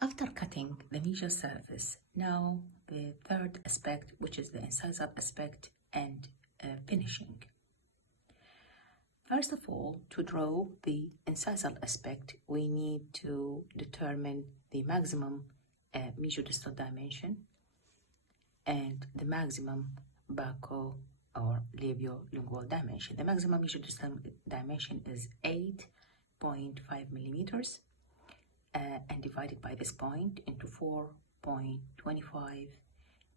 After cutting the medial surface, now the third aspect, which is the incisal aspect and finishing. First of all, to draw the incisal aspect, we need to determine the maximum mesiodistal dimension and the maximum bucco or labiolingual dimension. The maximum mesiodistal dimension is 8.5 millimeters and divided by this point into 4.25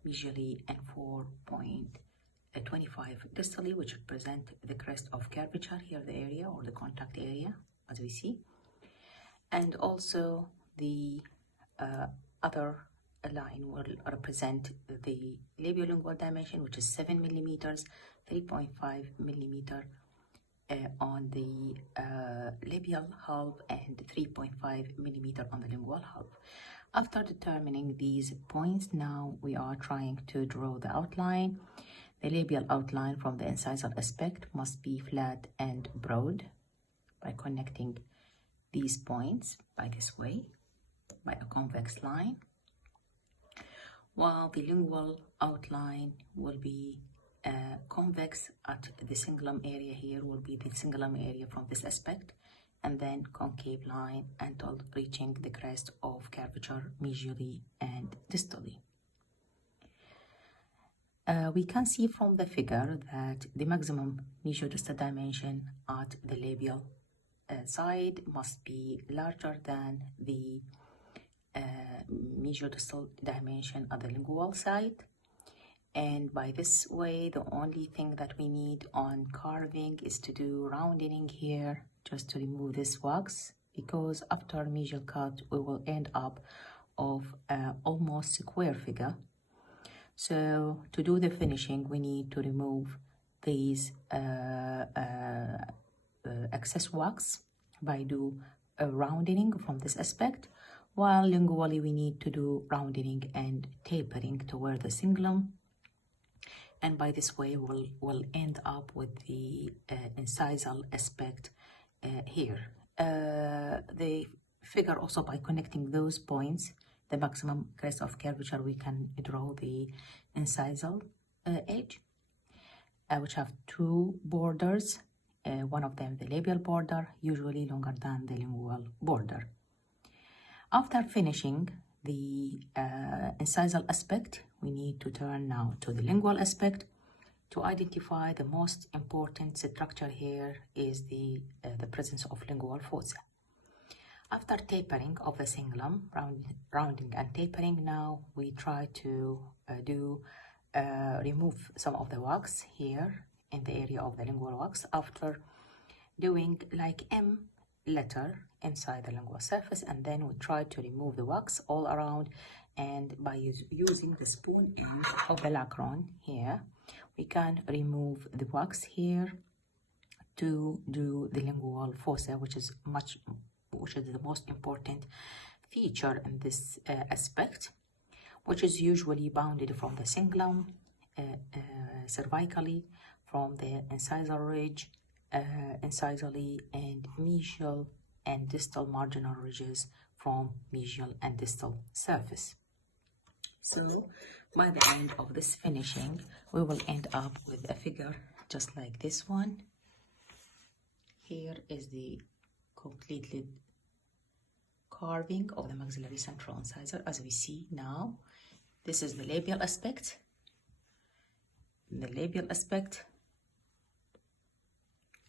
medially and 4.25 distally, which represent the crest of curvature here, the area or the contact area, as we see. And also the other line will represent the labiolingual dimension, which is 7 millimeters, 3.5 millimeter on the labial half and 3.5 millimeter on the lingual half. After determining these points, now we are trying to draw the outline. The labial outline from the incisal aspect must be flat and broad by connecting these points by this way, by a convex line, while the lingual outline will be convex at the cingulum area. Here will be the cingulum area from this aspect, and then concave line until reaching the crest of curvature medially and distally. We can see from the figure that the maximum mesiodistal dimension at the labial side must be larger than the mesiodistal dimension at the lingual side. And by this way, the only thing that we need on carving is to do rounding here, just to remove this wax, because after mesial cut, we will end up of almost square figure. So to do the finishing, we need to remove these excess wax by do a rounding from this aspect, while lingually we need to do rounding and tapering toward the cingulum. And by this way, we'll end up with the incisal aspect here. The figure also, by connecting those points, the maximum crest of curvature, we can draw the incisal edge, which have two borders. One of them the labial border, usually longer than the lingual border. After finishing the incisal aspect, we need to turn now to the lingual aspect. To identify the most important structure here is the presence of lingual fossa. After tapering of the cingulum, rounding and tapering, now we try to remove some of the wax here in the area of the lingual wax, after doing like M letter inside the lingual surface, and then we try to remove the wax all around, and by using the spoon end of the lacron here, we can remove the wax here to do the lingual fossa, which is the most important feature in this aspect, which is usually bounded from the cingulum cervically, from the incisal ridge incisally, and medial and distal marginal ridges from medial and distal surface. So by the end of this finishing, we will end up with a figure just like this one. Here is the completely carving of the maxillary central incisor, as we see now. This is the labial aspect. The labial aspect,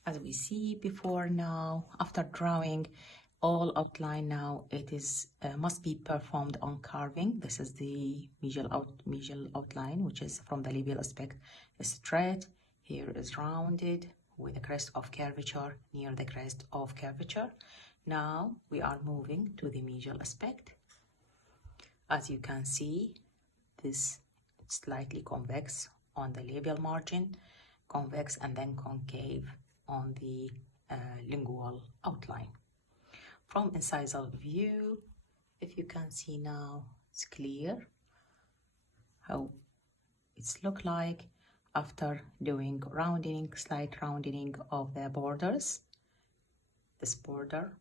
as we see before, now after drawing all outline, now it is must be performed on carving. This is the medial outline, which is from the labial aspect, is straight. Here is rounded with a crest of curvature near the crest of curvature. Now we are moving to the medial aspect. As you can see, this slightly convex on the labial margin, convex and then concave on the lingual outline. From incisal view, if you can see now, it's clear how it's look like after doing rounding, slight rounding of the borders. This border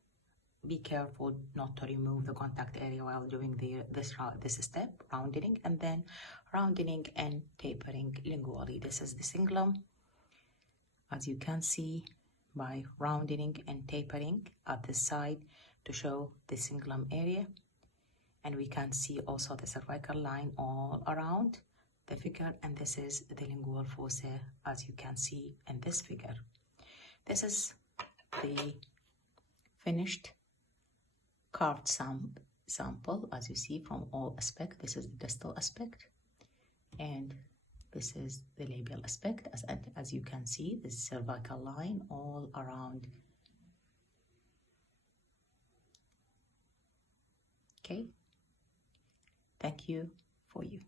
be careful not to remove the contact area while doing this step, rounding, and then rounding and tapering lingually. This is the cingulum, as you can see, by rounding and tapering at the side to show the cingulum area. And we can see also the cervical line all around the figure, and this is the lingual fossa, as you can see in this figure. This is the finished carved sample, as you see, from all aspects. This is the distal aspect, and this is the labial aspect. As you can see, the cervical line all around. Okay. Thank you for you.